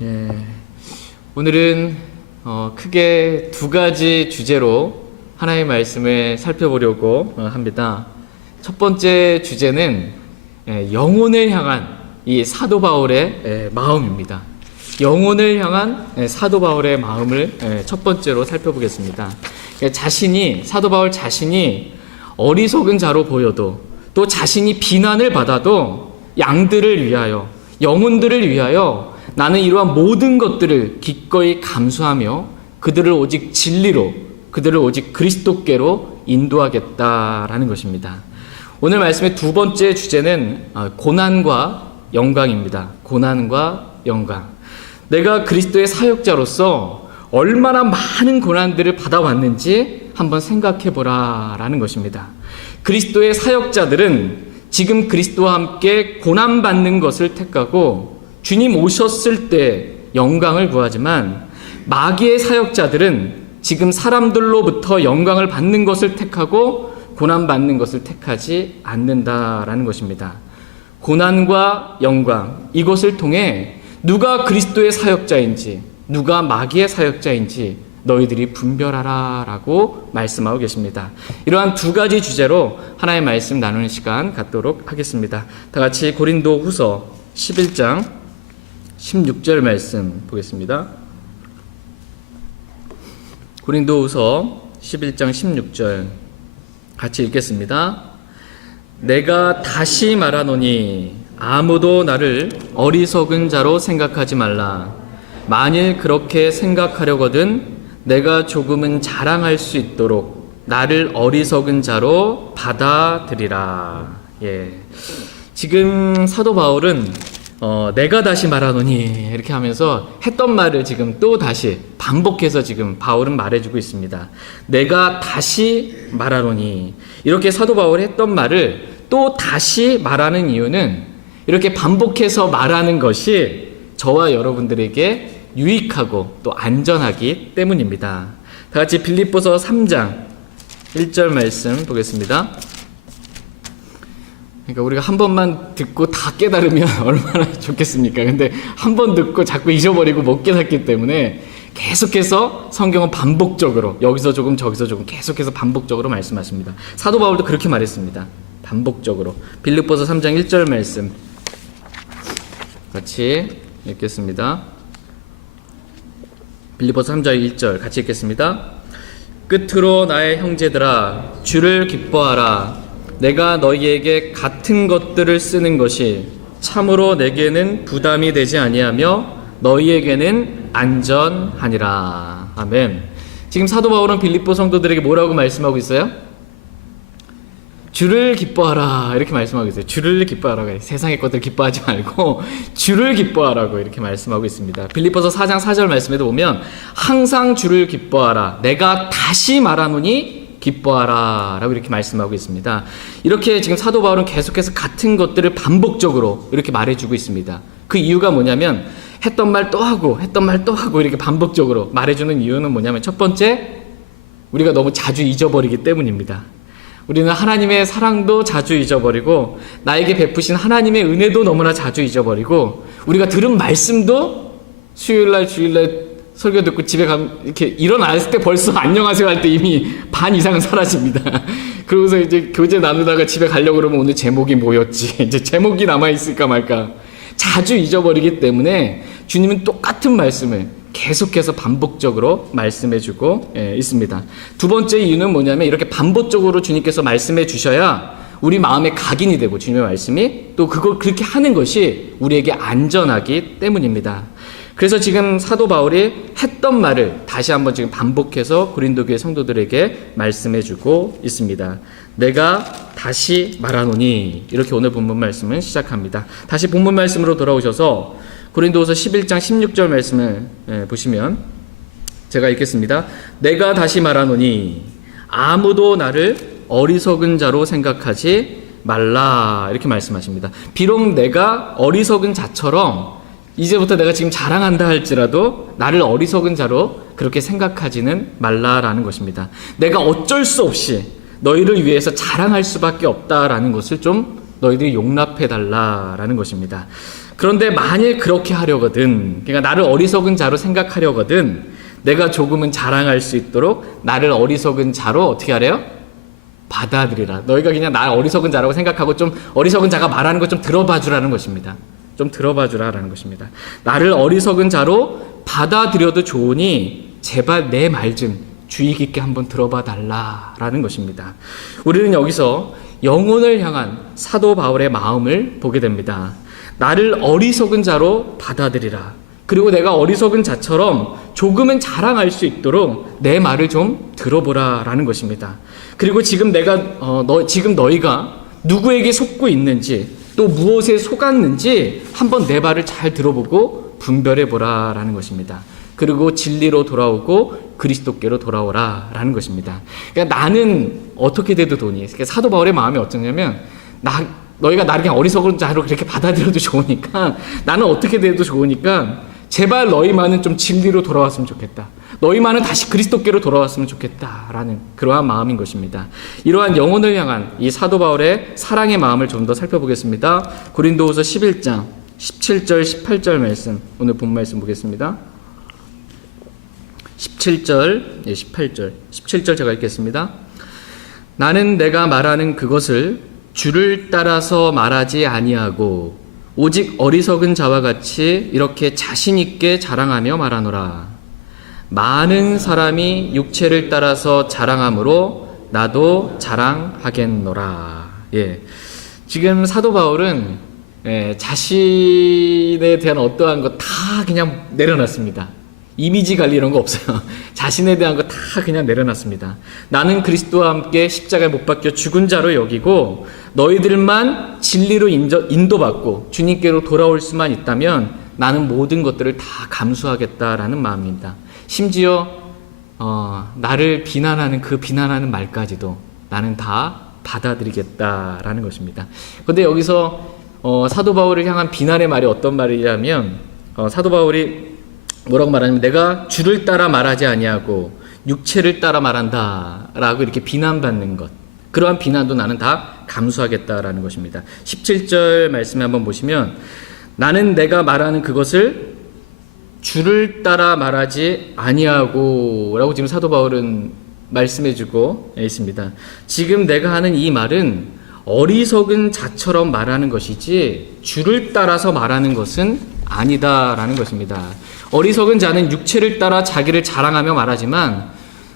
예, 오늘은 크게 두 가지 주제로 하나의 말씀을 살펴보려고 합니다. 첫 번째 주제는 영혼을 향한 이 사도 바울의 마음입니다. 영혼을 향한 사도 바울의 마음을 첫 번째로 살펴보겠습니다. 사도 바울 자신이 어리석은 자로 보여도, 또 자신이 비난을 받아도 양들을 위하여, 영혼들을 위하여 나는 이러한 모든 것들을 기꺼이 감수하며 그들을 오직 진리로, 그들을 오직 그리스도께로 인도하겠다라는 것입니다. 오늘 말씀의 두 번째 주제는 고난과 영광입니다. 고난과 영광. 내가 그리스도의 사역자로서 얼마나 많은 고난들을 받아왔는지 한번 생각해 보라라는 것입니다. 그리스도의 사역자들은 지금 그리스도와 함께 고난받는 것을 택하고 주님 오셨을 때 영광을 구하지만, 마귀의 사역자들은 지금 사람들로부터 영광을 받는 것을 택하고 고난받는 것을 택하지 않는다라는 것입니다. 고난과 영광, 이것을 통해 누가 그리스도의 사역자인지, 누가 마귀의 사역자인지 너희들이 분별하라 라고 말씀하고 계십니다. 이러한 두 가지 주제로 하나의 말씀 나누는 시간 갖도록 하겠습니다. 다 같이 고린도 후서 11장 16절 말씀 보겠습니다. 고린도 후서 11장 16절 같이 읽겠습니다. 내가 다시 말하노니 아무도 나를 어리석은 자로 생각하지 말라. 만일 그렇게 생각하려거든 내가 조금은 자랑할 수 있도록 나를 어리석은 자로 받아들이라. 지금 사도 바울은 내가 다시 말하노니 이렇게 하면서 했던 말을 지금 또 다시 반복해서 지금 바울은 말해주고 있습니다. 내가 다시 말하노니, 이렇게 사도 바울이 했던 말을 또 다시 말하는 이유는 이렇게 반복해서 말하는 것이 저와 여러분들에게 유익하고 또 안전하기 때문입니다. 다 같이 빌립보서 3장 1절 말씀 보겠습니다. 그러니까 우리가 한 번만 듣고 다 깨달으면 얼마나 좋겠습니까? 근데 한 번 듣고 자꾸 잊어버리고 못 깨닫기 때문에 계속해서 성경은 반복적으로, 여기서 조금 저기서 조금 계속해서 반복적으로 말씀하십니다. 사도 바울도 그렇게 말했습니다. 반복적으로. 빌립보서 3장 1절 말씀 같이 읽겠습니다. 빌립보서 3장 1절 같이 읽겠습니다. 끝으로 나의 형제들아, 주를 기뻐하라. 내가 너희에게 같은 것들을 쓰는 것이 참으로 내게는 부담이 되지 아니하며 너희에게는 안전하니라. 아멘. 지금 사도 바울은 빌립보 성도들에게 뭐라고 말씀하고 있어요? 주를 기뻐하라 이렇게 말씀하고 있어요. 주를 기뻐하라. 세상의 것들 기뻐하지 말고 주를 기뻐하라고 이렇게 말씀하고 있습니다. 빌립보서 4장 4절 말씀에도 보면 항상 주를 기뻐하라. 내가 다시 말하노니 기뻐하라 라고 이렇게 말씀하고 있습니다. 이렇게 지금 사도 바울은 계속해서 같은 것들을 반복적으로 이렇게 말해주고 있습니다. 그 이유가 뭐냐면 했던 말 또 하고 했던 말 또 하고 이렇게 반복적으로 말해주는 이유는 뭐냐면, 첫 번째, 우리가 너무 자주 잊어버리기 때문입니다. 우리는 하나님의 사랑도 자주 잊어버리고 나에게 베푸신 하나님의 은혜도 너무나 자주 잊어버리고, 우리가 들은 말씀도 수요일날 주일날 설교 듣고 집에 가면 이렇게 일어났을 때 벌써 안녕하세요 할 때 이미 반 이상은 사라집니다. 그러고서 이제 교제 나누다가 집에 가려고 그러면 오늘 제목이 뭐였지? 이제 제목이 남아있을까 말까. 자주 잊어버리기 때문에 주님은 똑같은 말씀을 계속해서 반복적으로 말씀해주고 있습니다. 두 번째 이유는 뭐냐면, 이렇게 반복적으로 주님께서 말씀해 주셔야 우리 마음에 각인이 되고 주님의 말씀이 또 그걸 그렇게 하는 것이 우리에게 안전하기 때문입니다. 그래서 지금 사도 바울이 했던 말을 다시 한번 지금 반복해서 고린도 교회 성도들에게 말씀해주고 있습니다. 내가 다시 말하노니, 이렇게 오늘 본문 말씀을 시작합니다. 다시 본문 말씀으로 돌아오셔서 고린도후서 11장 16절 말씀을 보시면 제가 읽겠습니다. 내가 다시 말하노니 아무도 나를 어리석은 자로 생각하지 말라, 이렇게 말씀하십니다. 비록 내가 어리석은 자처럼 이제부터 내가 지금 자랑한다 할지라도 나를 어리석은 자로 그렇게 생각하지는 말라라는 것입니다. 내가 어쩔 수 없이 너희를 위해서 자랑할 수밖에 없다라는 것을 좀 너희들이 용납해 달라라는 것입니다. 그런데 만일 그렇게 하려거든, 그러니까 나를 어리석은 자로 생각하려거든, 내가 조금은 자랑할 수 있도록 나를 어리석은 자로 어떻게 하래요? 받아들이라. 너희가 그냥 나 어리석은 자라고 생각하고 좀 어리석은 자가 말하는 거 좀 들어봐 주라는 것입니다. 좀 들어봐 주라라는 것입니다. 나를 어리석은 자로 받아들여도 좋으니 제발 내 말 좀 주의 깊게 한번 들어봐 달라라는 것입니다. 우리는 여기서 영혼을 향한 사도 바울의 마음을 보게 됩니다. 나를 어리석은 자로 받아들이라. 그리고 내가 어리석은 자처럼 조금은 자랑할 수 있도록 내 말을 좀 들어보라라는 것입니다. 그리고 지금 지금 너희가 누구에게 속고 있는지 또 무엇에 속았는지 한번 내 말을 잘 들어보고 분별해 보라라는 것입니다. 그리고 진리로 돌아오고 그리스도께로 돌아오라라는 것입니다. 그러니까 나는 어떻게 돼도 돈이. 그러니까 사도 바울의 마음이 어쩌냐면 너희가 나를 그냥 어리석은 자로 그렇게 받아들여도 좋으니까 나는 어떻게 돼도 좋으니까 제발 너희만은 좀 진리로 돌아왔으면 좋겠다. 너희만은 다시 그리스도께로 돌아왔으면 좋겠다라는 그러한 마음인 것입니다. 이러한 영혼을 향한 이 사도 바울의 사랑의 마음을 좀 더 살펴보겠습니다. 고린도후서 11장 17절 18절 말씀, 오늘 본 말씀 보겠습니다. 17절 18절 17절 제가 읽겠습니다. 나는 내가 말하는 그것을 주를 따라서 말하지 아니하고 오직 어리석은 자와 같이 이렇게 자신 있게 자랑하며 말하노라. 많은 사람이 육체를 따라서 자랑함으로 나도 자랑하겠노라. 예. 지금 사도 바울은 자신에 대한 어떠한 거 다 그냥 내려놨습니다. 이미지 관리 이런 거 없어요. 자신에 대한 거 다 그냥 내려놨습니다. 나는 그리스도와 함께 십자가에 못 박혀 죽은 자로 여기고 너희들만 진리로 인도받고 주님께로 돌아올 수만 있다면 나는 모든 것들을 다 감수하겠다라는 마음입니다. 심지어 나를 비난하는 그 비난하는 말까지도 나는 다 받아들이겠다라는 것입니다. 그런데 여기서 사도 바울을 향한 비난의 말이 어떤 말이냐면 사도 바울이 뭐라고 말하냐면 내가 주를 따라 말하지 아니하고 육체를 따라 말한다 라고 이렇게 비난받는 것, 그러한 비난도 나는 다 감수하겠다라는 것입니다. 17절 말씀에 한번 보시면 나는 내가 말하는 그것을 주를 따라 말하지 아니하고 라고 지금 사도 바울은 말씀해주고 있습니다. 지금 내가 하는 이 말은 어리석은 자처럼 말하는 것이지 주를 따라서 말하는 것은 아니다라는 것입니다. 어리석은 자는 육체를 따라 자기를 자랑하며 말하지만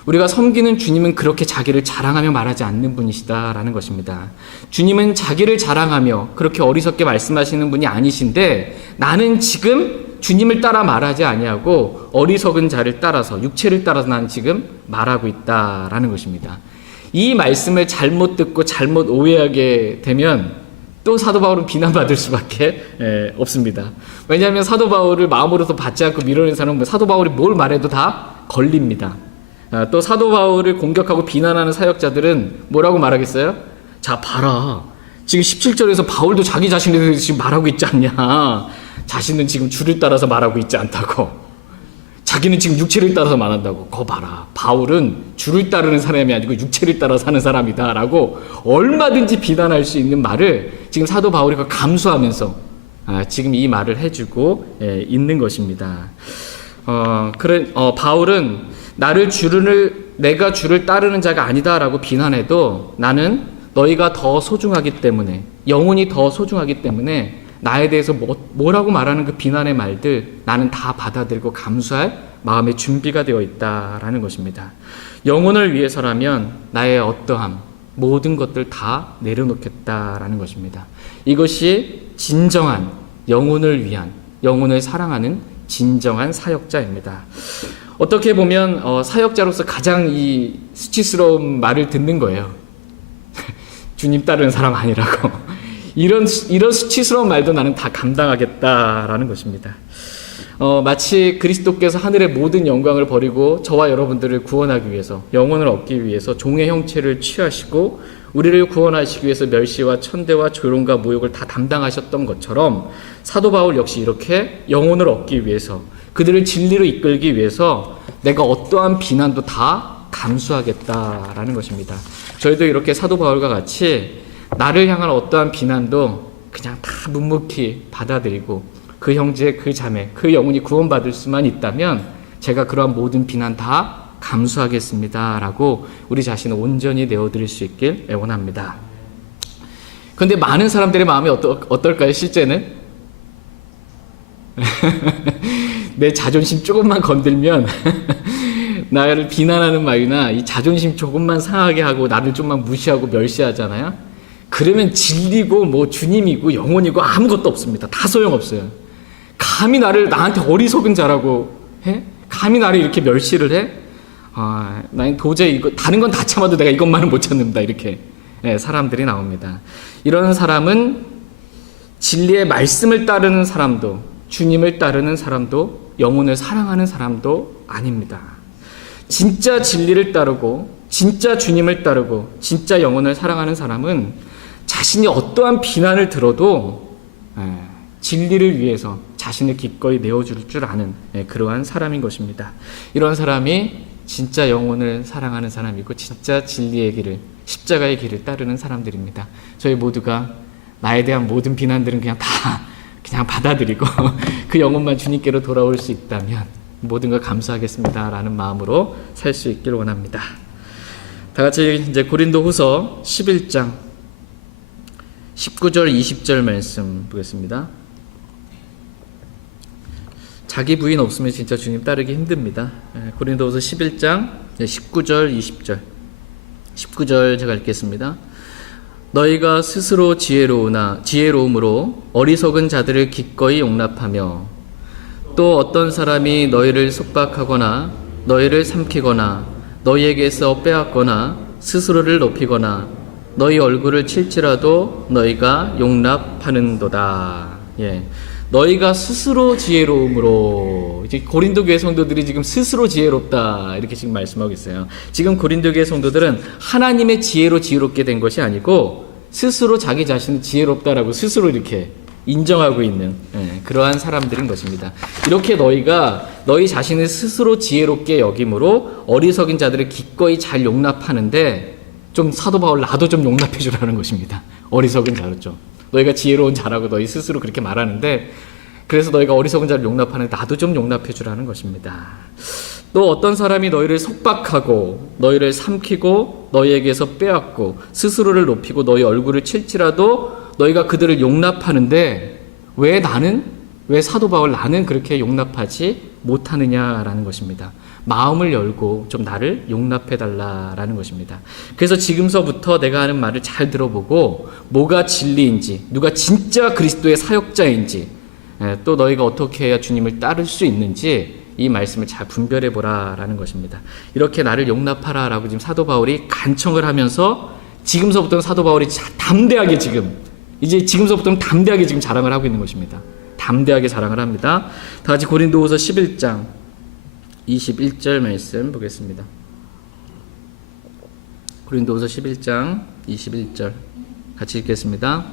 우리가 섬기는 주님은 그렇게 자기를 자랑하며 말하지 않는 분이시다라는 것입니다. 주님은 자기를 자랑하며 그렇게 어리석게 말씀하시는 분이 아니신데 나는 지금 주님을 따라 말하지 아니하고 어리석은 자를 따라서 육체를 따라서 나는 지금 말하고 있다라는 것입니다. 이 말씀을 잘못 듣고 잘못 오해하게 되면 또 사도 바울은 비난받을 수밖에 없습니다. 왜냐하면 사도 바울을 마음으로서 받지 않고 밀어내는 사람은 사도 바울이 뭘 말해도 다 걸립니다. 또 사도 바울을 공격하고 비난하는 사역자들은 뭐라고 말하겠어요? 자 봐라, 지금 17절에서 바울도 자기 자신에 대해서 지금 말하고 있지 않냐. 자신은 지금 주를 따라서 말하고 있지 않다고, 자기는 지금 육체를 따라서 말한다고. 거 봐라, 바울은 주를 따르는 사람이 아니고 육체를 따라 사는 사람이다 라고 얼마든지 비난할 수 있는 말을 지금 사도 바울이 감수하면서 지금 이 말을 해주고 있는 것입니다. 바울은 내가 주를 따르는 자가 아니다 라고 비난해도 나는 너희가 더 소중하기 때문에, 영혼이 더 소중하기 때문에 나에 대해서 뭐라고 말하는 그 비난의 말들 나는 다 받아들이고 감수할 마음의 준비가 되어 있다라는 것입니다. 영혼을 위해서라면 나의 어떠함, 모든 것들 다 내려놓겠다라는 것입니다. 이것이 진정한 영혼을 위한, 영혼을 사랑하는 진정한 사역자입니다. 어떻게 보면 사역자로서 가장 이 수치스러운 말을 듣는 거예요. 주님 따르는 사람 아니라고. 이런 수치스러운 말도 나는 다 감당하겠다라는 것입니다. 마치 그리스도께서 하늘의 모든 영광을 버리고 저와 여러분들을 구원하기 위해서, 영혼을 얻기 위해서 종의 형체를 취하시고 우리를 구원하시기 위해서 멸시와 천대와 조롱과 모욕을 다 담당하셨던 것처럼 사도 바울 역시 이렇게 영혼을 얻기 위해서, 그들을 진리로 이끌기 위해서 내가 어떠한 비난도 다 감수하겠다라는 것입니다. 저희도 이렇게 사도 바울과 같이 나를 향한 어떠한 비난도 그냥 다 묵묵히 받아들이고 그 형제, 그 자매, 그 영혼이 구원받을 수만 있다면 제가 그러한 모든 비난 다 감수하겠습니다 라고 우리 자신을 온전히 내어드릴 수 있길 원합니다. 그런데 많은 사람들의 마음이 어떨까요? 실제는 내 자존심 조금만 건들면 나를 비난하는 말이나 이 자존심 조금만 상하게 하고 나를 좀만 무시하고 멸시하잖아요. 그러면 진리고 뭐 주님이고 영혼이고 아무것도 없습니다. 다 소용없어요. 감히 나한테 어리석은 자라고 해? 감히 나를 이렇게 멸시를 해? 난 도저히 이거 다른 건 다 참아도 내가 이것만은 못 참는다 이렇게 사람들이 나옵니다. 이런 사람은 진리의 말씀을 따르는 사람도 주님을 따르는 사람도 영혼을 사랑하는 사람도 아닙니다. 진짜 진리를 따르고 진짜 주님을 따르고 진짜 영혼을 사랑하는 사람은 자신이 어떠한 비난을 들어도 진리를 위해서 자신을 기꺼이 내어줄 줄 아는 그러한 사람인 것입니다. 이런 사람이 진짜 영혼을 사랑하는 사람이고 진짜 진리의 길을 십자가의 길을 따르는 사람들입니다. 저희 모두가 나에 대한 모든 비난들은 그냥 받아들이고 그 영혼만 주님께로 돌아올 수 있다면 모든 걸 감사하겠습니다 라는 마음으로 살 수 있기를 원합니다. 다 같이 이제 고린도후서 11장 19절 20절 말씀 보겠습니다. 자기 부인 없으면 진짜 주님 따르기 힘듭니다. 고린도후서 11장 19절 20절 19절 제가 읽겠습니다. 너희가 스스로 지혜로움으로 어리석은 자들을 기꺼이 용납하며 또 어떤 사람이 너희를 속박하거나 너희를 삼키거나 너희에게서 빼앗거나 스스로를 높이거나 너희 얼굴을 칠지라도 너희가 용납하는도다. 너희가 스스로 지혜로움으로, 이제 고린도 교회 성도들이 지금 스스로 지혜롭다 이렇게 지금 말씀하고 있어요. 지금 고린도 교회 성도들은 하나님의 지혜로 지혜롭게 된 것이 아니고 스스로 자기 자신을 지혜롭다라고 스스로 이렇게 인정하고 있는 그러한 사람들인 것입니다. 이렇게 너희 자신을 스스로 지혜롭게 여김으로 어리석인 자들을 기꺼이 잘 용납하는데 좀 사도 바울 나도 좀 용납해 주라는 것입니다. 어리석은 자로 좀. 너희가 지혜로운 자라고 너희 스스로 그렇게 말하는데 그래서 너희가 어리석은 자를 용납하는데 나도 좀 용납해 주라는 것입니다. 또 어떤 사람이 너희를 속박하고 너희를 삼키고 너희에게서 빼앗고 스스로를 높이고 너희 얼굴을 칠지라도 너희가 그들을 용납하는데 왜 사도 바울 나는 그렇게 용납하지 못하느냐라는 것입니다. 마음을 열고 좀 나를 용납해 달라라는 것입니다. 그래서 지금서부터 내가 하는 말을 잘 들어보고 뭐가 진리인지 누가 진짜 그리스도의 사역자인지 또 너희가 어떻게 해야 주님을 따를 수 있는지 이 말씀을 잘 분별해 보라라는 것입니다. 이렇게 나를 용납하라라고 지금 사도 바울이 간청을 하면서 지금서부터는 사도 바울이 담대하게 지금서부터는 담대하게 지금 자랑을 하고 있는 것입니다. 담대하게 자랑을 합니다. 다 같이 고린도후서 11장 21절 말씀 보겠습니다. 고린도후서 11장 21절 같이 읽겠습니다.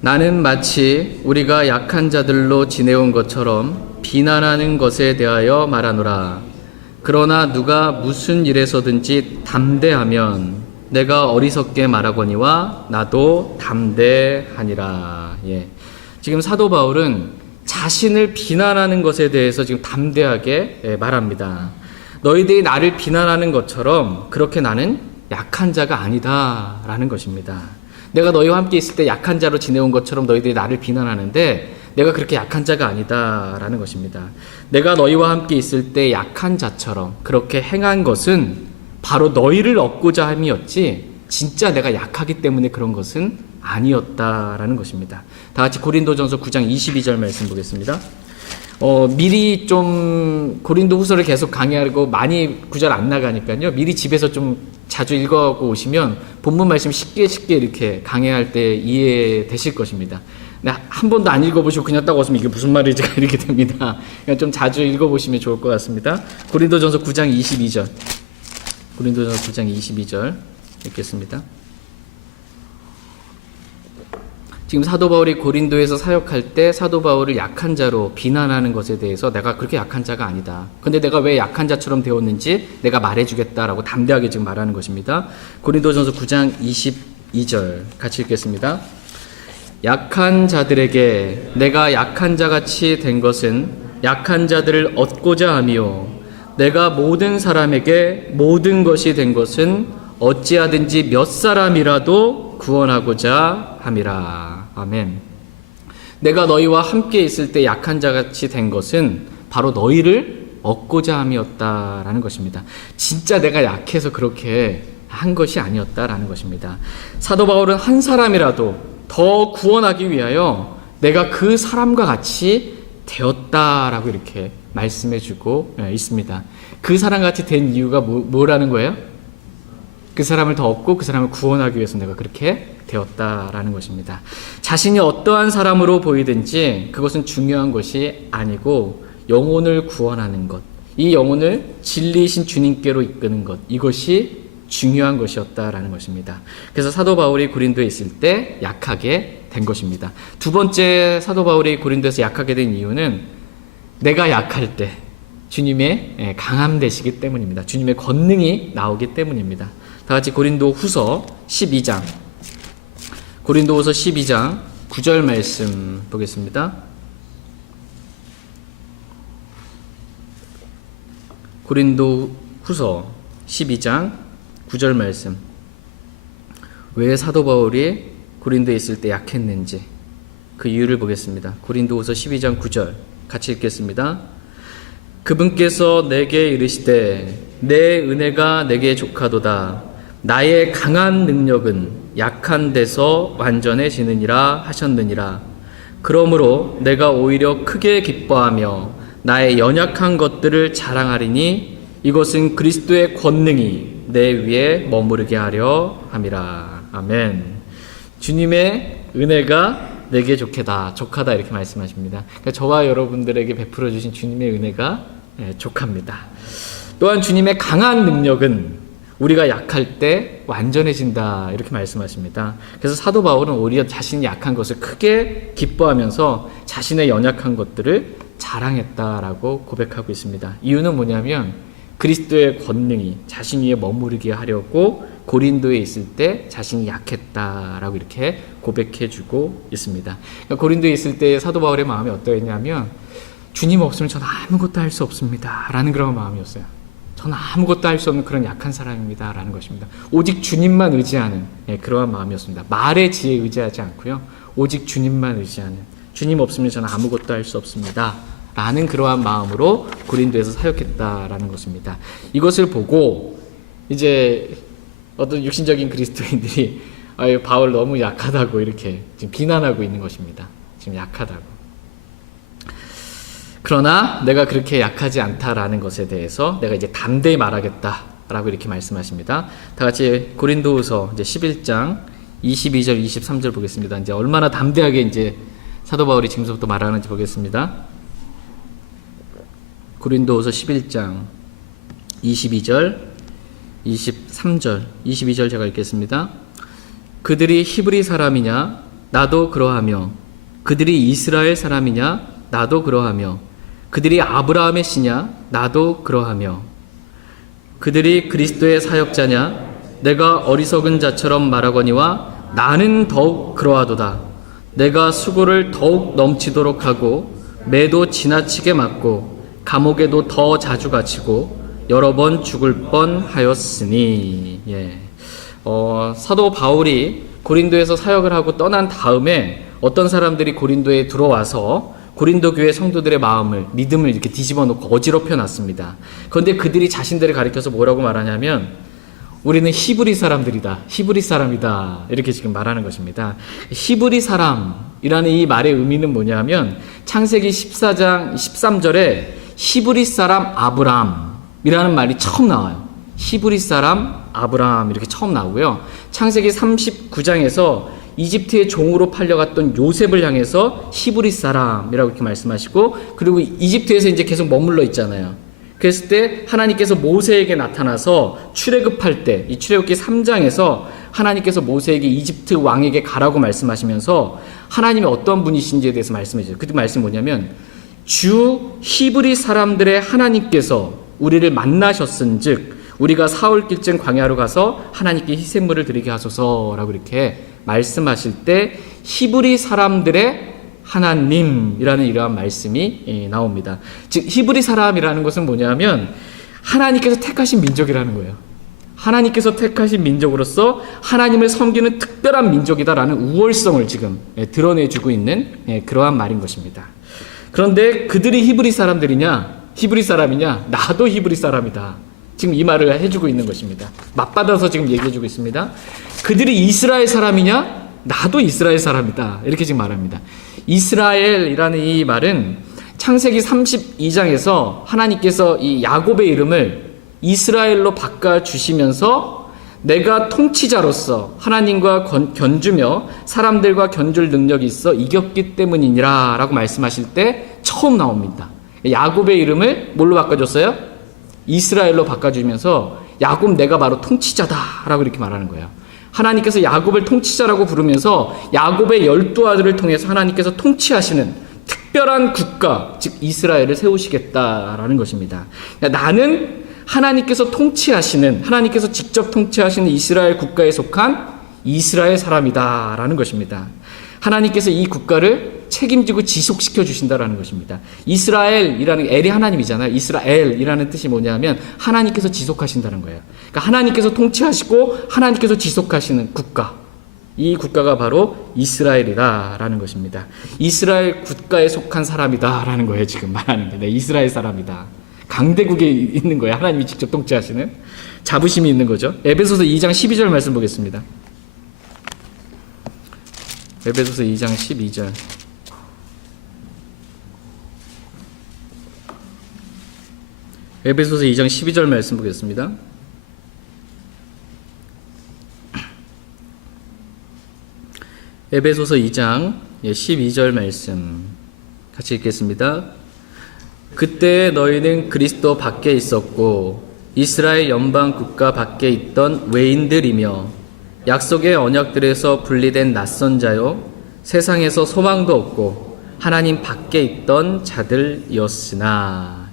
나는 마치 우리가 약한 자들로 지내온 것처럼 비난하는 것에 대하여 말하노라. 그러나 누가 무슨 일에서든지 담대하면 내가 어리석게 말하거니와 나도 담대하니라. 지금 사도 바울은 자신을 비난하는 것에 대해서 지금 담대하게 말합니다. 너희들이 나를 비난하는 것처럼 그렇게 나는 약한 자가 아니다라는 것입니다. 내가 너희와 함께 있을 때 약한 자로 지내온 것처럼 너희들이 나를 비난하는데 내가 그렇게 약한 자가 아니다라는 것입니다. 내가 너희와 함께 있을 때 약한 자처럼 그렇게 행한 것은 바로 너희를 얻고자 함이었지 진짜 내가 약하기 때문에 그런 것은 아니었다라는 것입니다. 다 같이 고린도전서 9장 22절 말씀 보겠습니다. 미리 좀 고린도 후서를 계속 강의하고 많이 구절 안 나가니까요. 미리 집에서 좀 자주 읽어갖고 오시면 본문 말씀 쉽게 이렇게 강의할 때 이해되실 것입니다. 한 번도 안 읽어보시고 그냥 딱 오시면 이게 무슨 말인지 이렇게 됩니다. 그냥 좀 자주 읽어보시면 좋을 것 같습니다. 고린도전서 9장 22절. 고린도전서 9장 22절 읽겠습니다. 지금 사도 바울이 고린도에서 사역할 때 사도 바울을 약한 자로 비난하는 것에 대해서 내가 그렇게 약한 자가 아니다. 근데 내가 왜 약한 자처럼 되었는지 내가 말해주겠다라고 담대하게 지금 말하는 것입니다. 고린도전서 9장 22절 같이 읽겠습니다. 약한 자들에게 내가 약한 자같이 된 것은 약한 자들을 얻고자 하며 내가 모든 사람에게 모든 것이 된 것은 어찌하든지 몇 사람이라도 구원하고자 함이라. 아멘. 내가 너희와 함께 있을 때 약한 자같이 된 것은 바로 너희를 얻고자 함이었다라는 것입니다. 진짜 내가 약해서 그렇게 한 것이 아니었다라는 것입니다. 사도 바울은 한 사람이라도 더 구원하기 위하여 내가 그 사람과 같이 되었다라고 이렇게 말씀해주고 있습니다. 그 사람같이 된 이유가 뭐라는 거예요? 그 사람을 더 얻고 그 사람을 구원하기 위해서 내가 그렇게 되었다라는 것입니다. 자신이 어떠한 사람으로 보이든지 그것은 중요한 것이 아니고 영혼을 구원하는 것, 이 영혼을 진리이신 주님께로 이끄는 것, 이것이 중요한 것이었다라는 것입니다. 그래서 사도 바울이 고린도에 있을 때 약하게 된 것입니다. 두 번째 사도 바울이 고린도에서 약하게 된 이유는 내가 약할 때 주님의 강함 되시기 때문입니다. 주님의 권능이 나오기 때문입니다. 다 같이 고린도후서 12장, 고린도후서 12장 9절 말씀 보겠습니다. 고린도후서 12장 9절 말씀. 왜 사도 바울이 고린도에 있을 때 약했는지 그 이유를 보겠습니다. 고린도후서 12장 9절 같이 읽겠습니다. 그분께서 내게 이르시되 내 은혜가 내게 족하도다. 나의 강한 능력은 약한 데서 완전해지느니라 하셨느니라. 그러므로 내가 오히려 크게 기뻐하며 나의 연약한 것들을 자랑하리니 이것은 그리스도의 권능이 내 위에 머무르게 하려 함이라. 아멘. 주님의 은혜가 내게 족하다 이렇게 말씀하십니다. 그러니까 저와 여러분들에게 베풀어 주신 주님의 은혜가 족합니다. 또한 주님의 강한 능력은 우리가 약할 때 완전해진다 이렇게 말씀하십니다. 그래서 사도 바울은 오히려 자신이 약한 것을 크게 기뻐하면서 자신의 연약한 것들을 자랑했다라고 고백하고 있습니다. 이유는 뭐냐면 그리스도의 권능이 자신 위에 머무르게 하려고 고린도에 있을 때 자신이 약했다라고 이렇게 고백해주고 있습니다. 그러니까 고린도에 있을 때 사도 바울의 마음이 어떠했냐면 주님 없으면 저는 아무것도 할 수 없습니다 라는 그런 마음이었어요. 저는 아무것도 할 수 없는 그런 약한 사람입니다 라는 것입니다. 오직 주님만 의지하는 그러한 마음이었습니다. 말의 지혜에 의지하지 않고요, 오직 주님만 의지하는, 주님 없으면 저는 아무것도 할 수 없습니다 라는 그러한 마음으로 고린도에서 사역했다라는 것입니다. 이것을 보고 이제 어떤 육신적인 그리스도인들이 바울 너무 약하다고 이렇게 지금 비난하고 있는 것입니다. 지금 약하다고. 그러나 내가 그렇게 약하지 않다라는 것에 대해서 내가 이제 담대히 말하겠다라고 이렇게 말씀하십니다. 다 같이 고린도후서 이제 11장 22절 23절 보겠습니다. 이제 얼마나 담대하게 이제 사도 바울이 지금부터 말하는지 보겠습니다. 고린도후서 11장 22절 23절 22절 제가 읽겠습니다. 그들이 히브리 사람이냐 나도 그러하며 그들이 이스라엘 사람이냐 나도 그러하며 그들이 아브라함의 씨냐 나도 그러하며 그들이 그리스도의 사역자냐 내가 어리석은 자처럼 말하거니와 나는 더욱 그러하도다. 내가 수고를 더욱 넘치도록 하고 매도 지나치게 맞고 감옥에도 더 자주 갇히고 여러 번 죽을 뻔하였으니. 사도 바울이 고린도에서 사역을 하고 떠난 다음에 어떤 사람들이 고린도에 들어와서 고린도 교회 성도들의 마음을, 믿음을 이렇게 뒤집어 놓고 어지럽혀 놨습니다. 그런데 그들이 자신들을 가리켜서 뭐라고 말하냐면 우리는 히브리 사람들이다, 히브리 사람이다 이렇게 지금 말하는 것입니다. 히브리 사람이라는 이 말의 의미는 뭐냐면 창세기 14장 13절에 히브리 사람 아브라함이라는 말이 처음 나와요. 히브리 사람 아브라함 이렇게 처음 나오고요. 창세기 39장에서 이집트의 종으로 팔려갔던 요셉을 향해서 히브리 사람이라고 이렇게 말씀하시고, 그리고 이집트에서 이제 계속 머물러 있잖아요. 그랬을 때 하나님께서 모세에게 나타나서 출애굽할 때, 이 출애굽기 3장에서 하나님께서 모세에게 이집트 왕에게 가라고 말씀하시면서 하나님이 어떤 분이신지에 대해서 말씀해 주세요. 그 말씀 뭐냐면 주 히브리 사람들의 하나님께서 우리를 만나셨은즉 우리가 사흘길쯤 광야로 가서 하나님께 희생물을 드리게 하소서라고 이렇게 말씀하실 때 히브리 사람들의 하나님이라는 이러한 말씀이 나옵니다. 즉 히브리 사람이라는 것은 뭐냐면 하나님께서 택하신 민족이라는 거예요. 하나님께서 택하신 민족으로서 하나님을 섬기는 특별한 민족이다라는 우월성을 지금 드러내주고 있는 그러한 말인 것입니다. 그런데 그들이 히브리 사람들이냐? 히브리 사람이냐? 나도 히브리 사람이다. 지금 이 말을 해주고 있는 것입니다. 맞받아서 지금 얘기해주고 있습니다. 그들이 이스라엘 사람이냐? 나도 이스라엘 사람이다. 이렇게 지금 말합니다. 이스라엘이라는 이 말은 창세기 32장에서 하나님께서 이 야곱의 이름을 이스라엘로 바꿔주시면서 내가 통치자로서 하나님과 견주며 사람들과 견줄 능력이 있어 이겼기 때문이니라 라고 말씀하실 때 처음 나옵니다. 야곱의 이름을 뭘로 바꿔줬어요? 이스라엘로 바꿔주면서 야곱 내가 바로 통치자다 라고 이렇게 말하는 거예요. 하나님께서 야곱을 통치자라고 부르면서 야곱의 12아들을 통해서 하나님께서 통치하시는 특별한 국가, 즉 이스라엘을 세우시겠다라는 것입니다. 나는 하나님께서 통치하시는, 하나님께서 직접 통치하시는 이스라엘 국가에 속한 이스라엘 사람이다라는 것입니다. 하나님께서 이 국가를 책임지고 지속시켜 주신다라는 것입니다. 이스라엘이라는 엘이 하나님이잖아요. 이스라엘이라는 뜻이 뭐냐면 하나님께서 지속하신다는 거예요. 그러니까 하나님께서 통치하시고 하나님께서 지속하시는 국가. 이 국가가 바로 이스라엘이다라는 것입니다. 이스라엘 국가에 속한 사람이다라는 거예요. 지금 말하는 게. 네, 이스라엘 사람이다. 강대국에 있는 거예요. 하나님이 직접 통치하시는 자부심이 있는 거죠. 에베소서 2장 12절 말씀 보겠습니다. 에베소서 2장 12절. 에베소서 2장 12절 말씀 보겠습니다. 에베소서 2장 12절 말씀 같이 읽겠습니다. 그때 너희는 그리스도 밖에 있었고 이스라엘 연방 국가 밖에 있던 외인들이며 약속의 언약들에서 분리된 낯선 자요 세상에서 소망도 없고 하나님 밖에 있던 자들이었으나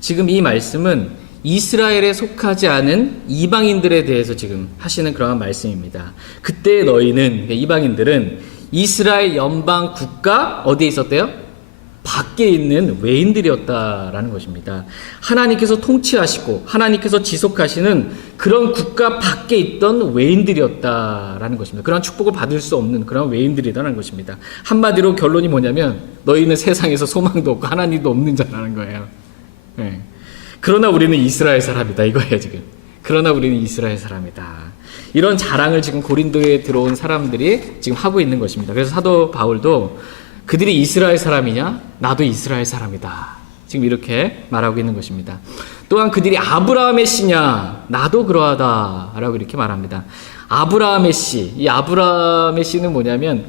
지금 이 말씀은 이스라엘에 속하지 않은 이방인들에 대해서 지금 하시는 그러한 말씀입니다. 그때 너희는 이방인들은 이스라엘 연방 국가 어디에 있었대요? 밖에 있는 외인들이었다라는 것입니다. 하나님께서 통치하시고 하나님께서 지속하시는 그런 국가 밖에 있던 외인들이었다라는 것입니다. 그런 축복을 받을 수 없는 그런 외인들이라는 것입니다. 한마디로 결론이 뭐냐면 너희는 세상에서 소망도 없고 하나님도 없는 자라는 거예요. 네. 그러나 우리는 이스라엘 사람이다 이거예요 지금. 그러나 우리는 이스라엘 사람이다. 이런 자랑을 지금 고린도에 들어온 사람들이 지금 하고 있는 것입니다. 그래서 사도 바울도 그들이 이스라엘 사람이냐? 나도 이스라엘 사람이다. 지금 이렇게 말하고 있는 것입니다. 또한 그들이 아브라함의 씨냐? 나도 그러하다. 라고 이렇게 말합니다. 아브라함의 씨. 이 아브라함의 씨는 뭐냐면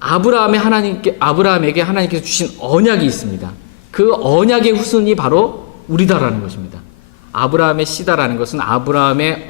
아브라함에게 하나님께서 주신 언약이 있습니다. 그 언약의 후손이 바로 우리다라는 것입니다. 아브라함의 씨다라는 것은 아브라함의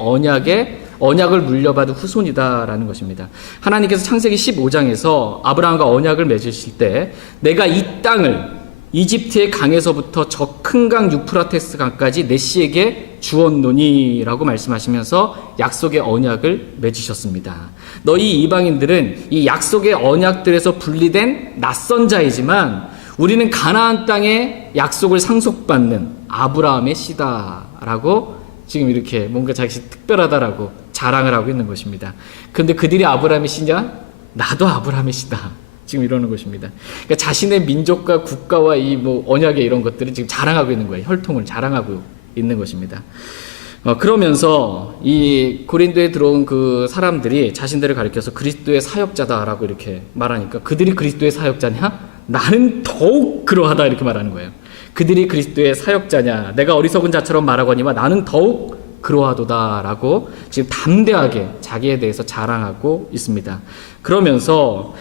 언약을 물려받은 후손이다라는 것입니다. 하나님께서 창세기 15장에서 아브라함과 언약을 맺으실 때 내가 이 땅을 이집트의 강에서부터 저 큰 강 유프라테스 강까지 내 씨에게 주었노니라고 말씀하시면서 약속의 언약을 맺으셨습니다. 너희 이방인들은 이 약속의 언약들에서 분리된 낯선 자이지만 우리는 가나안 땅의 약속을 상속받는 아브라함의 씨다라고 지금 이렇게 뭔가 자기 특별하다라고 자랑을 하고 있는 것입니다. 그런데 그들이 아브라함의 씨냐? 나도 아브라함의 씨다. 지금 이러는 것입니다. 그러니까 자신의 민족과 국가와 이 언약의 이런 것들을 지금 자랑하고 있는 거예요. 혈통을 자랑하고 있는 것입니다. 그러면서 이 고린도에 들어온 그 사람들이 자신들을 가리켜서 그리스도의 사역자다라고 이렇게 말하니까 그들이 그리스도의 사역자냐? 나는 더욱 그러하다 이렇게 말하는 거예요. 그들이 그리스도의 사역자냐? 내가 어리석은 자처럼 말하거니와 나는 더욱 그러하도다라고 지금 담대하게 자기에 대해서 자랑하고 있습니다. 그러면서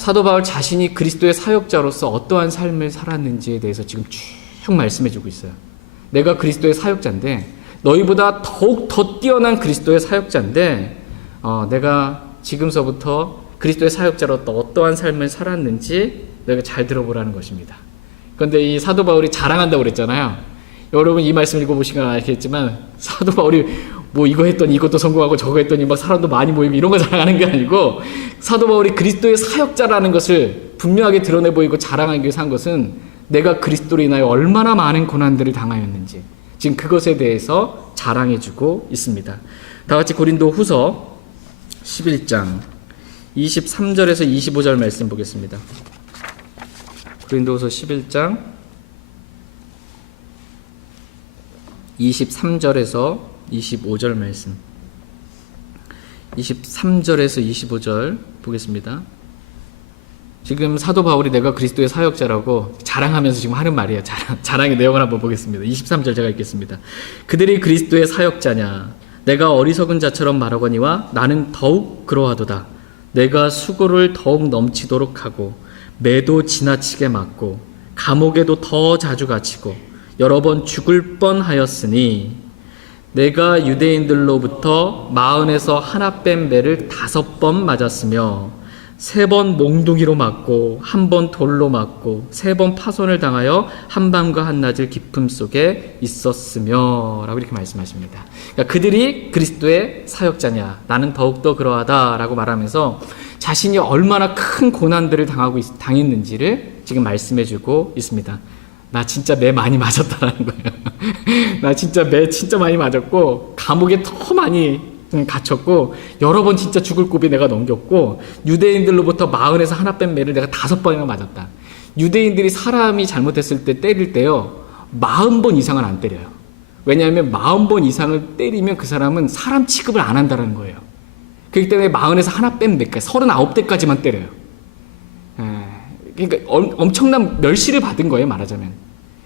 사도 바울 자신이 그리스도의 사역자로서 어떠한 삶을 살았는지에 대해서 지금 쭉 말씀해주고 있어요. 내가 그리스도의 사역자인데 너희보다 더욱 더 뛰어난 그리스도의 사역자인데 내가 지금서부터 그리스도의 사역자로 또 어떠한 삶을 살았는지 너희가 잘 들어보라는 것입니다. 그런데 이 사도 바울이 자랑한다고 그랬잖아요. 여러분 이 말씀 읽어보시면 알겠지만 사도 바울이 뭐 이거 했더니 이것도 성공하고 저거 했더니 막 사람도 많이 모이고 이런 거 자랑하는 게 아니고 사도 바울이 그리스도의 사역자라는 것을 분명하게 드러내 보이고 자랑하기 위해서 한 것은 내가 그리스도로 인하여 얼마나 많은 고난들을 당하였는지 지금 그것에 대해서 자랑해주고 있습니다. 다 같이 고린도 후서 11장 23절에서 25절 말씀 보겠습니다. 고린도 후서 11장 23절에서 25절 말씀 23절에서 25절 보겠습니다. 지금 사도 바울이 내가 그리스도의 사역자라고 자랑하면서 지금 하는 말이에요. 자랑의 내용을 한번 보겠습니다. 23절 제가 읽겠습니다. 그들이 그리스도의 사역자냐 내가 어리석은 자처럼 말하거니와 나는 더욱 그러하도다. 내가 수고를 더욱 넘치도록 하고 매도 지나치게 맞고 감옥에도 더 자주 갇히고 여러 번 죽을 뻔하였으니 내가 유대인들로부터 마흔에서 하나 뺀 매를 5번 맞았으며 3번 몽둥이로 맞고 1번 돌로 맞고 3번 파손을 당하여 한밤과 한낮을 깊음 속에 있었으며 라고 이렇게 말씀하십니다. 그러니까 그들이 그리스도의 사역자냐 나는 더욱더 그러하다 라고 말하면서 자신이 얼마나 큰 고난들을 당했는지를 지금 말씀해주고 있습니다. 나 진짜 매 많이 맞았다라는 거예요. 나 진짜 매 진짜 많이 맞았고 감옥에 더 많이 갇혔고 여러 번 진짜 죽을 고비 내가 넘겼고 유대인들로부터 40에서 하나 뺀 매를 내가 5번이나 맞았다. 유대인들이 사람이 잘못했을 때 때릴 때요 40번 이상은 안 때려요. 왜냐하면 40번 이상을 때리면 그 사람은 사람 취급을 안 한다는 거예요. 그렇기 때문에 40에서 하나 뺀 매까지 39대까지만 때려요. 그러니까 엄청난 멸시를 받은 거예요, 말하자면.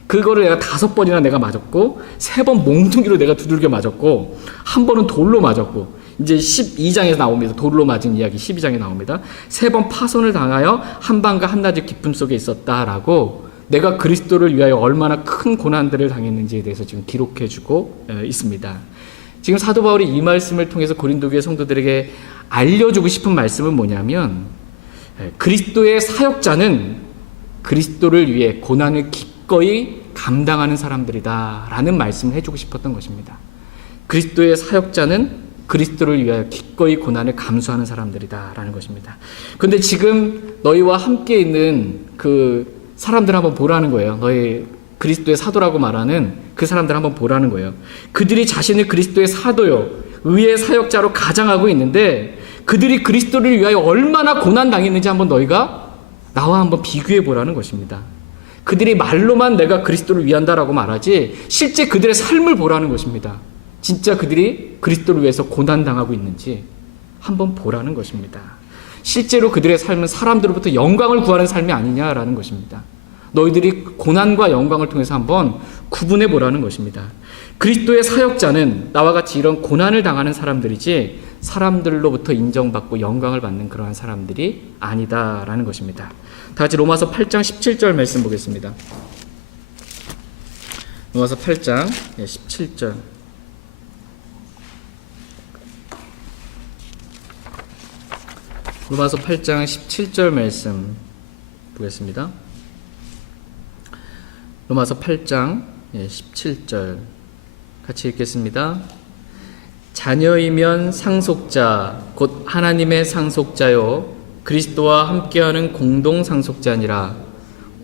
그거를 내가 5번이나 내가 맞았고 3번 몽둥이로 내가 두들겨 맞았고 1번은 돌로 맞았고 이제 12장에서 나옵니다. 돌로 맞은 이야기 12장에 나옵니다. 3번 파손을 당하여 한밤과 한낮의 깊음 속에 있었다라고 내가 그리스도를 위하여 얼마나 큰 고난들을 당했는지에 대해서 지금 기록해주고 있습니다. 지금 사도 바울이 이 말씀을 통해서 고린도 교회 성도들에게 알려주고 싶은 말씀은 뭐냐면 그리스도의 사역자는 그리스도를 위해 고난을 기꺼이 감당하는 사람들이다 라는 말씀을 해주고 싶었던 것입니다. 그리스도의 사역자는 그리스도를 위하여 기꺼이 고난을 감수하는 사람들이다 라는 것입니다. 그런데 지금 너희와 함께 있는 그 사람들 한번 보라는 거예요. 너희 그리스도의 사도라고 말하는 그 사람들 한번 보라는 거예요. 그들이 자신을 그리스도의 사도요 의의 사역자로 가장하고 있는데 그들이 그리스도를 위하여 얼마나 고난당했는지 한번 너희가 나와 한번 비교해 보라는 것입니다. 그들이 말로만 내가 그리스도를 위한다라고 말하지 실제 그들의 삶을 보라는 것입니다. 진짜 그들이 그리스도를 위해서 고난당하고 있는지 한번 보라는 것입니다. 실제로 그들의 삶은 사람들로부터 영광을 구하는 삶이 아니냐라는 것입니다. 너희들이 고난과 영광을 통해서 한번 구분해 보라는 것입니다. 그리스도의 사역자는 나와 같이 이런 고난을 당하는 사람들이지 사람들로부터 인정받고 영광을 받는 그러한 사람들이 아니다라는 것입니다. 다 같이 로마서 8장 17절 말씀 보겠습니다. 로마서 8장 17절 로마서 8장 17절 말씀 보겠습니다. 로마서 8장 17절 같이 읽겠습니다. 자녀이면 상속자 곧 하나님의 상속자요 그리스도와 함께하는 공동 상속자니라.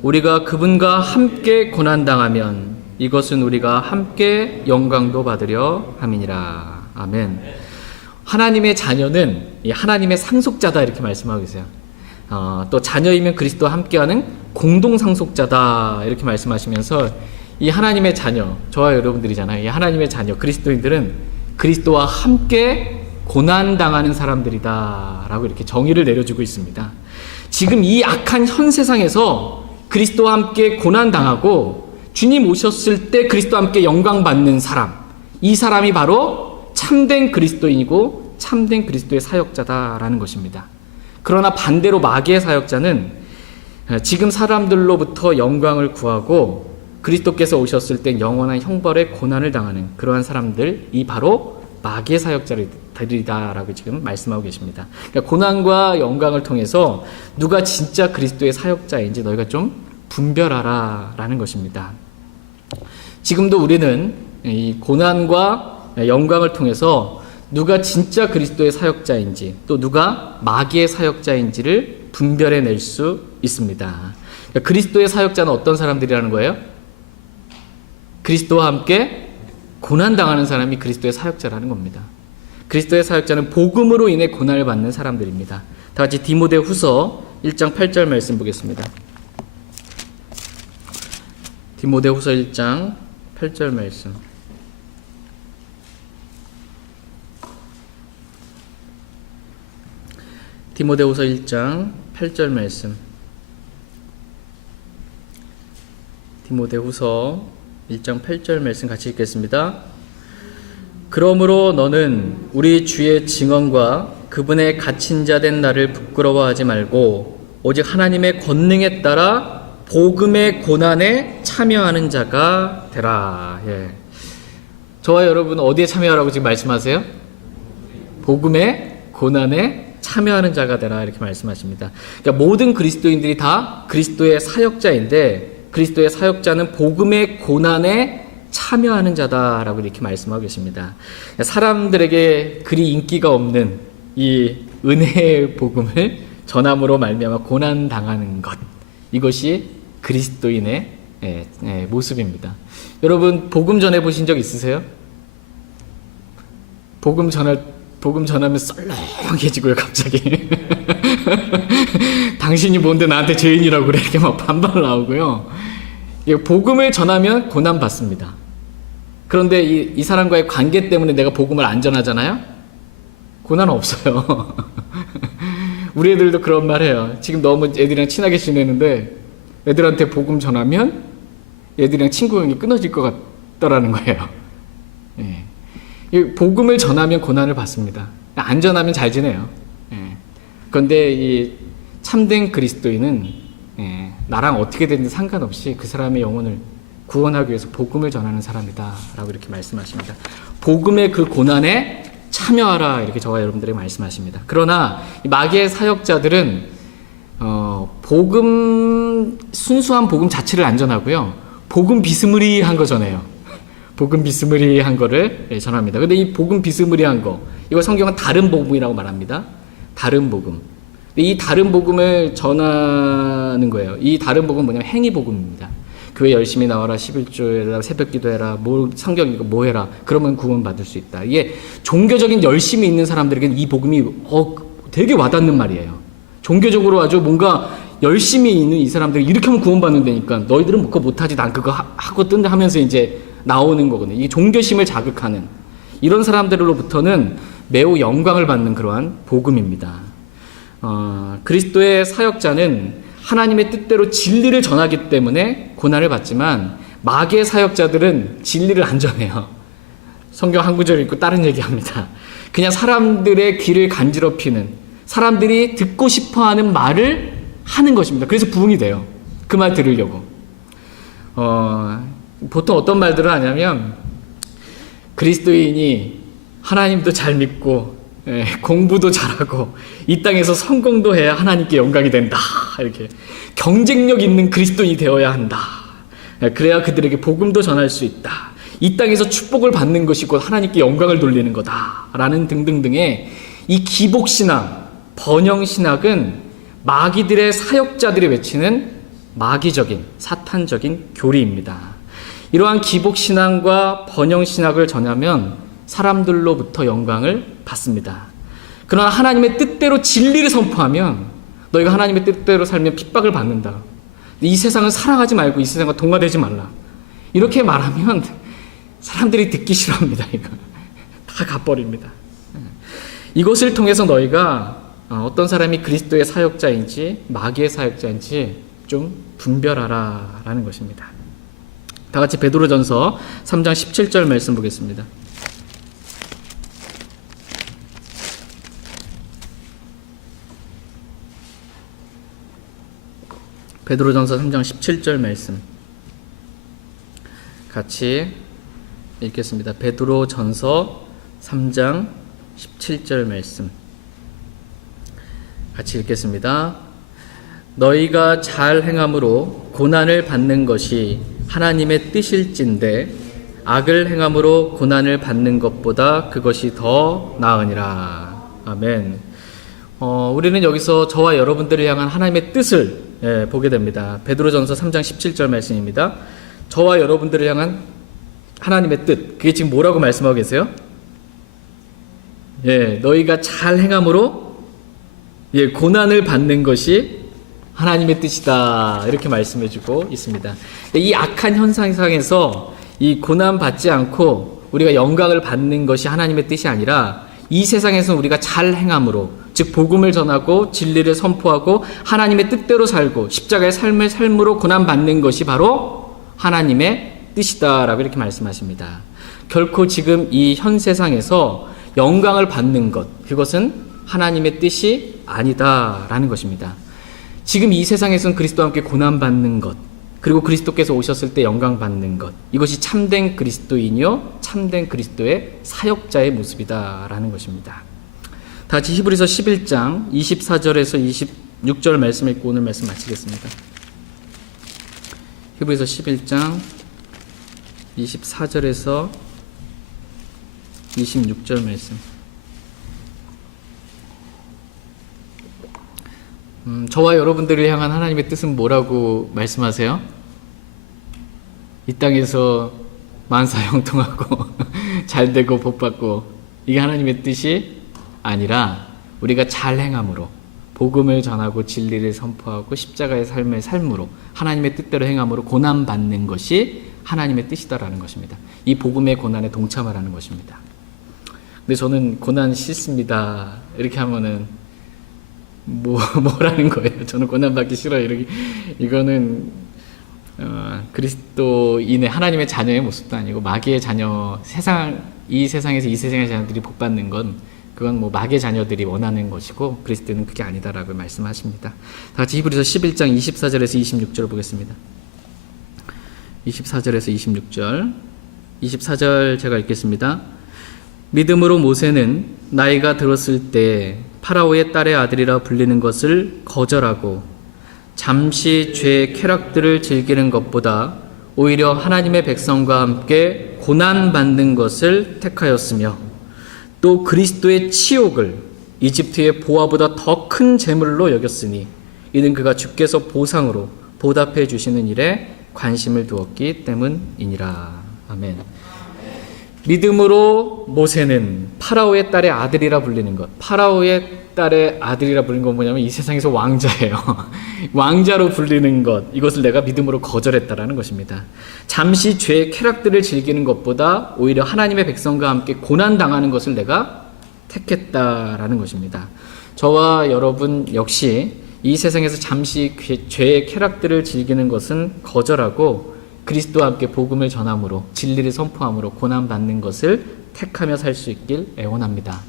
우리가 그분과 함께 고난당하면 이것은 우리가 함께 영광도 받으려 함이니라. 아멘. 하나님의 자녀는 하나님의 상속자다 이렇게 말씀하고 계세요. 또 자녀이면 그리스도와 함께하는 공동 상속자다 이렇게 말씀하시면서 이 하나님의 자녀, 저와 여러분들이잖아요. 이 하나님의 자녀 그리스도인들은 그리스도와 함께 고난당하는 사람들이다 라고 이렇게 정의를 내려주고 있습니다. 지금 이 악한 현 세상에서 그리스도와 함께 고난당하고 주님 오셨을 때 그리스도와 함께 영광받는 사람, 이 사람이 바로 참된 그리스도인이고 참된 그리스도의 사역자다라는 것입니다. 그러나 반대로 마귀의 사역자는 지금 사람들로부터 영광을 구하고 그리스도께서 오셨을 때 영원한 형벌의 고난을 당하는 그러한 사람들이 바로 마귀의 사역자들이다라고 지금 말씀하고 계십니다. 그러니까 고난과 영광을 통해서 누가 진짜 그리스도의 사역자인지 너희가 좀 분별하라라는 것입니다. 지금도 우리는 이 고난과 영광을 통해서 누가 진짜 그리스도의 사역자인지 또 누가 마귀의 사역자인지를 분별해낼 수 있습니다. 그러니까 그리스도의 사역자는 어떤 사람들이라는 거예요? 그리스도와 함께 고난당하는 사람이 그리스도의 사역자라는 겁니다. 그리스도의 사역자는 복음으로 인해 고난을 받는 사람들입니다. 다 같이 디모데후서 1장 8절 말씀 보겠습니다. 디모데후서 1장 8절 말씀. 디모데후서 1장 8절 말씀. 디모데후서 1장 8절 말씀 같이 읽겠습니다. 그러므로 너는 우리 주의 증언과 그분의 갇힌 자 된 나를 부끄러워하지 말고 오직 하나님의 권능에 따라 복음의 고난에 참여하는 자가 되라. 예. 저와 여러분 어디에 참여하라고 지금 말씀하세요? 복음의 고난에 참여하는 자가 되라 이렇게 말씀하십니다. 그러니까 모든 그리스도인들이 다 그리스도의 사역자인데 그리스도의 사역자는 복음의 고난에 참여하는 자다라고 이렇게 말씀하고 계십니다. 사람들에게 그리 인기가 없는 이 은혜의 복음을 전함으로 말미암아 고난 당하는 것, 이것이 그리스도인의 모습입니다. 여러분 복음 전해 보신 적 있으세요? 복음 전하면 썰렁해지고요 갑자기. 당신이 뭔데 나한테 죄인이라고 그래 이렇게 막 반발 나오고요. 복음을 전하면 고난 받습니다. 그런데 이 사람과의 관계 때문에 내가 복음을 안 전하잖아요? 고난 없어요. 우리 애들도 그런 말 해요. 지금 너무 애들이랑 친하게 지내는데 애들한테 복음 전하면 애들이랑 친구관계 끊어질 것 같더라는 거예요. 예. 복음을 전하면 고난을 받습니다. 안 전하면 잘 지내요. 예. 그런데 이 참된 그리스도인은 나랑 어떻게 되는지 상관없이 그 사람의 영혼을 구원하기 위해서 복음을 전하는 사람이다 라고 이렇게 말씀하십니다. 복음의 그 고난에 참여하라 이렇게 저와 여러분들에게 말씀하십니다. 그러나 마귀의 사역자들은 순수한 복음 자체를 안 전하고요, 복음 비스무리한 거 전해요. 복음 비스무리한 거를 전합니다. 근데 이 복음 비스무리한 거, 이거 성경은 다른 복음이라고 말합니다. 다른 복음. 이 다른 복음을 전하는 거예요. 이 다른 복음은 뭐냐면 행위 복음입니다. 교회 열심히 나와라, 11조해라, 새벽 기도해라, 성경 읽고 뭐 해라, 그러면 구원 받을 수 있다. 이게 종교적인 열심이 있는 사람들에게는 이 복음이 되게 와닿는 말이에요. 종교적으로 아주 뭔가 열심히 있는 이 사람들이 이렇게 하면 구원 받는다니까 너희들은 그거 못하지, 난 그거 하고 뜬다 하면서 이제 나오는 거거든요. 이 종교심을 자극하는 이런 사람들로부터는 매우 영광을 받는 그러한 복음입니다. 그리스도의 사역자는 하나님의 뜻대로 진리를 전하기 때문에 고난을 받지만 마귀의 사역자들은 진리를 안 전해요. 성경 한 구절 읽고 다른 얘기합니다. 그냥 사람들의 귀를 간지럽히는, 사람들이 듣고 싶어하는 말을 하는 것입니다. 그래서 부흥이 돼요. 그 말 들으려고. 보통 어떤 말들을 하냐면 그리스도인이 하나님도 잘 믿고 공부도 잘하고 이 땅에서 성공도 해야 하나님께 영광이 된다. 이렇게 경쟁력 있는 그리스도인이 되어야 한다. 그래야 그들에게 복음도 전할 수 있다. 이 땅에서 축복을 받는 것이 곧 하나님께 영광을 돌리는 거다. 라는 등등등의 이 기복신앙, 번영신학은 마귀들의 사역자들이 외치는 마귀적인 사탄적인 교리입니다. 이러한 기복신앙과 번영신학을 전하면 사람들로부터 영광을 받습니다. 그러나 하나님의 뜻대로 진리를 선포하면 너희가 하나님의 뜻대로 살면 핍박을 받는다. 이 세상은 사랑하지 말고 이 세상과 동화되지 말라. 이렇게 말하면 사람들이 듣기 싫어합니다. 이거 다 가버립니다. 이것을 통해서 너희가 어떤 사람이 그리스도의 사역자인지 마귀의 사역자인지 좀 분별하라 라는 것입니다. 다 같이 베드로전서 3장 17절 말씀 보겠습니다. 베드로전서 3장 17절 말씀 같이 읽겠습니다. 베드로전서 3장 17절 말씀 같이 읽겠습니다. 너희가 잘 행함으로 고난을 받는 것이 하나님의 뜻일진데 악을 행함으로 고난을 받는 것보다 그것이 더 나으니라. 아멘. 우리는 여기서 저와 여러분들을 향한 하나님의 뜻을 보게 됩니다. 베드로전서 3장 17절 말씀입니다. 저와 여러분들을 향한 하나님의 뜻, 그게 지금 뭐라고 말씀하고 계세요? 너희가 잘 행함으로 고난을 받는 것이 하나님의 뜻이다, 이렇게 말씀해주고 있습니다. 이 악한 현상에서 이 고난 받지 않고 우리가 영광을 받는 것이 하나님의 뜻이 아니라 이 세상에서 우리가 잘 행함으로, 즉 복음을 전하고 진리를 선포하고 하나님의 뜻대로 살고 십자가의 삶을 삶으로 고난 받는 것이 바로 하나님의 뜻이다라고 이렇게 말씀하십니다. 결코 지금 이 현 세상에서 영광을 받는 것, 그것은 하나님의 뜻이 아니다라는 것입니다. 지금 이 세상에서는 그리스도와 함께 고난받는 것, 그리고 그리스도께서 오셨을 때 영광 받는 것, 이것이 참된 그리스도인이요 참된 그리스도의 사역자의 모습이다라는 것입니다. 다 같이 히브리서 11장 24절에서 26절 말씀 읽고 오늘 말씀 마치겠습니다. 히브리서 11장 24절에서 26절 말씀. 저와 여러분들을 향한 하나님의 뜻은 뭐라고 말씀하세요? 이 땅에서 만사형통하고 잘되고 복받고, 이게 하나님의 뜻이 아니라 우리가 잘 행함으로, 복음을 전하고 진리를 선포하고 십자가의 삶의 삶으로 하나님의 뜻대로 행함으로 고난받는 것이 하나님의 뜻이다라는 것입니다. 이 복음의 고난에 동참하라는 것입니다. 근데 저는 고난 싫습니다, 이렇게 하면은 뭐라는 거예요? 저는 고난받기 싫어요, 이거는 그리스도인의 하나님의 자녀의 모습도 아니고 마귀의 자녀, 이 세상의 자녀들이 복받는 건 그건 마귀의 자녀들이 원하는 것이고 그리스도는 그게 아니다라고 말씀하십니다. 다 같이 히브리서 11장 24절에서 26절 보겠습니다. 24절에서 26절. 24절 제가 읽겠습니다. 믿음으로 모세는 나이가 들었을 때 파라오의 딸의 아들이라 불리는 것을 거절하고 잠시 죄의 쾌락들을 즐기는 것보다 오히려 하나님의 백성과 함께 고난받는 것을 택하였으며, 또 그리스도의 치욕을 이집트의 보화보다 더 큰 재물로 여겼으니 이는 그가 주께서 보상으로 보답해 주시는 일에 관심을 두었기 때문이니라. 아멘. 믿음으로 모세는 파라오의 딸의 아들이라 불리는 것, 파라오의 딸의 아들이라 불리는 건 뭐냐면 이 세상에서 왕자예요. 왕자로 불리는 것, 이것을 내가 믿음으로 거절했다라는 것입니다. 잠시 죄의 쾌락들을 즐기는 것보다 오히려 하나님의 백성과 함께 고난당하는 것을 내가 택했다라는 것입니다. 저와 여러분 역시 이 세상에서 잠시 죄의 쾌락들을 즐기는 것은 거절하고 그리스도와 함께 복음을 전함으로 진리를 선포함으로 고난받는 것을 택하며 살 수 있길 애원합니다.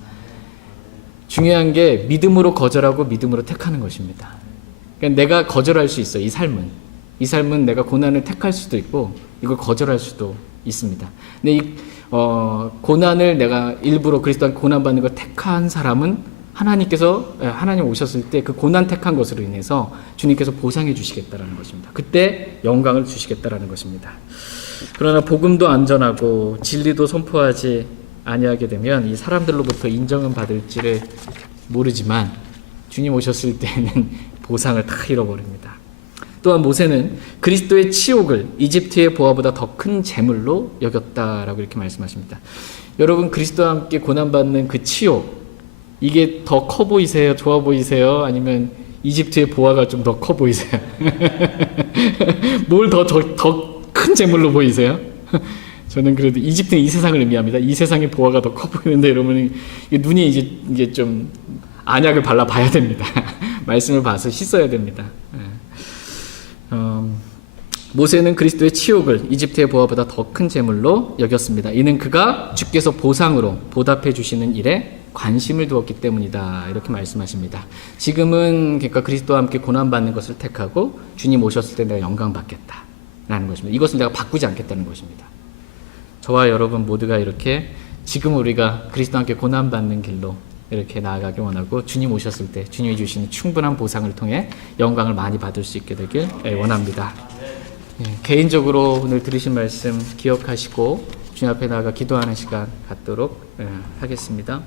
중요한 게 믿음으로 거절하고 믿음으로 택하는 것입니다. 그러니까 내가 거절할 수 있어요. 이 삶은 내가 고난을 택할 수도 있고 이걸 거절할 수도 있습니다. 근데 이 고난을 내가 일부러 그리스도와 고난받는 걸 택한 사람은 하나님 오셨을 때 그 고난 택한 것으로 인해서 주님께서 보상해 주시겠다라는 것입니다. 그때 영광을 주시겠다라는 것입니다. 그러나 복음도 안전하고 진리도 선포하지 아니하게 되면 이 사람들로부터 인정은 받을지를 모르지만 주님 오셨을 때는 보상을 다 잃어버립니다. 또한 모세는 그리스도의 치욕을 이집트의 보화보다 더 큰 재물로 여겼다라고 이렇게 말씀하십니다. 여러분, 그리스도와 함께 고난받는 그 치욕, 이게 더 커 보이세요? 좋아 보이세요? 아니면 이집트의 보화가 좀 더 커 보이세요? 뭘 더 큰 재물로 보이세요? 저는 그래도 이집트는 이 세상을 의미합니다. 이 세상의 보화가 더 커 보이는데 여러분, 눈이 이제 좀 안약을 발라 봐야 됩니다. 말씀을 봐서 씻어야 됩니다. 모세는 그리스도의 치욕을 이집트의 보화보다 더 큰 재물로 여겼습니다. 이는 그가 주께서 보상으로 보답해 주시는 일에 관심을 두었기 때문이다, 이렇게 말씀하십니다. 지금은 그러니까 그리스도와 함께 고난받는 것을 택하고 주님 오셨을 때 내가 영광 받겠다라는 것입니다. 이것을 내가 바꾸지 않겠다는 것입니다. 저와 여러분 모두가 이렇게 지금 우리가 그리스도와 함께 고난받는 길로 이렇게 나아가기 원하고 주님 오셨을 때 주님이 주시는 충분한 보상을 통해 영광을 많이 받을 수 있게 되길 원합니다. 개인적으로 오늘 들으신 말씀 기억하시고 주님 앞에 나아가 기도하는 시간 갖도록 하겠습니다.